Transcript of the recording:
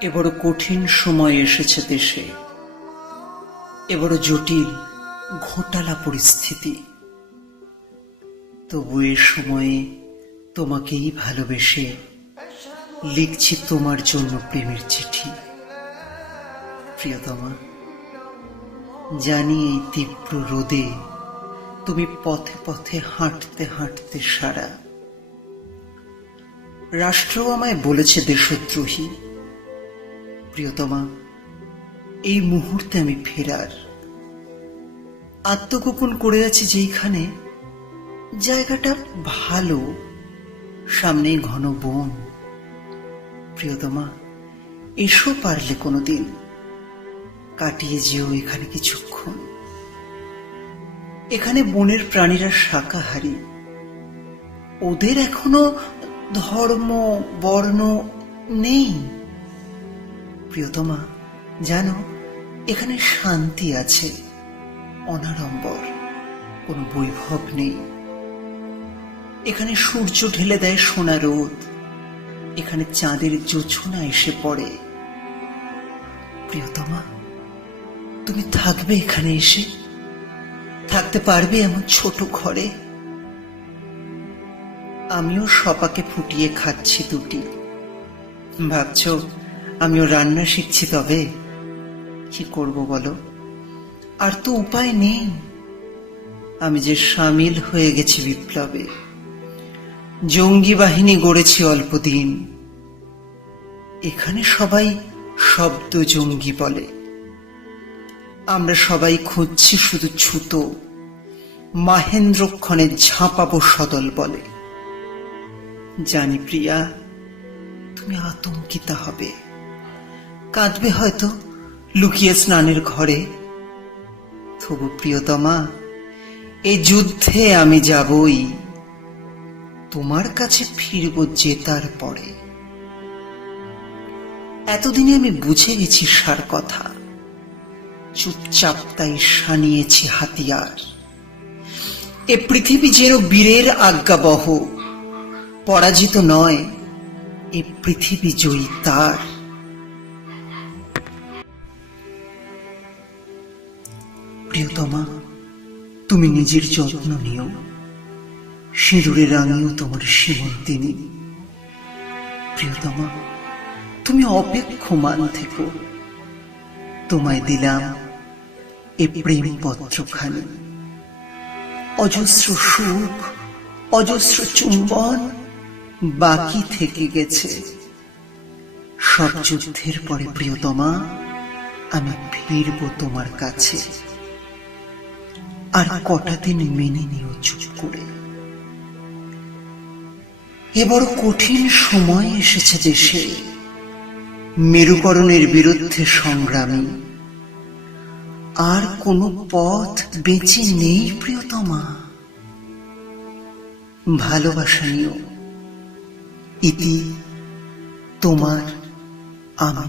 এ বড় কঠিন সময় এসেছে দেশে, এ বড় জটিল ঘোটালা পরিস্থিতি। তবু এ সময়ে তোমাকেই ভালোবেসে লিখছি তোমার জন্য প্রেমের চিঠি। প্রিয়তমা, জানি এই তীব্র রোদে তুমি পথে পথে হাঁটতে হাঁটতে সারা। রাষ্ট্র আমায় বলেছে দেশদ্রোহী। প্রিয়তমা, এই মুহূর্তে আমি ফেরার। আত্মগোপন করে আছি যেইখানে, জায়গাটা ভালো, সামনেই ঘন বন। প্রিয়তমা, এসো পারলে কোনোদিন, কাটিয়ে যেও এখানে কিছুক্ষণ। এখানে বনের প্রাণীরা শাকাহারী, ওদের এখনো ধর্ম বর্ণ নেই। প্রিয়তমা, জানো এখানে শান্তি আছে, অনাড়ম্বর, কোনো বৈভব নেই। এখানে সূর্য ঢেলে দেয় সোনা রোদ, এখানে চাঁদের জোছনা এসে পড়ে। প্রিয়তমা, তুমি থাকবে এখানে এসে? থাকতে পারবে এমন ছোট ঘরে? আমিও সপাকে ফুটিয়ে খাচ্ছি দুটি। ভাবছ আমিও রান্না শিখছি? তবে কি করব বলো, আর তো উপায় নেই। আমি যে সামিল হয়ে গেছি বিপ্লবে, জঙ্গি বাহিনী গড়েছি অল্পদিন। এখানে সবাই শব্দ জঙ্গি বলে, আমরা সবাই খুঁজছি শুধু ছুতো, মাহেন্দ্রক্ষণে ঝাঁপাবো সদল বলে। জানি প্রিয়া, তুমি আতঙ্কিতা হবে, কাঁদবে হয়তো লুকিয়ে স্নানের ঘরে। তবু প্রিয়তমা, এই যুদ্ধে আমি যাবই, তোমার কাছে ফিরব জেতার পরে। এতদিনে আমি বুঝে গেছি সার কথা, চুপচাপ তাই সানিয়েছি হাতিয়ার। এ পৃথিবী যেন বীরের আজ্ঞাবহ, পরাজিত নয়, এ পৃথিবী জয়ী তার। প্রিয়তমা, তুমি নিজের যত্ন নিও, সিঁদুরে রাঙিও তোমার সীমন্তিনী। প্রিয়তমা, তুমি অপেক্ষমান থেকো, তোমায় দিলাম এ প্রেম পত্রখানি। অজস্র সুখ, অজস্র চুম্বন বাকি থেকে গেছে। সব যুদ্ধের পরে প্রিয়তমা, আমি ফিরব তোমার কাছে। আর কটা দিন মেনে নিও চুপ করে। এ বড় কঠিন সময় এসেছে দেশে, মেরুকরণের বিরুদ্ধে সংগ্রামী। আর কোনো পথ বেঁচে নেই প্রিয়তমা। ভালোবাসা নিও। ইতি তোমার আমি।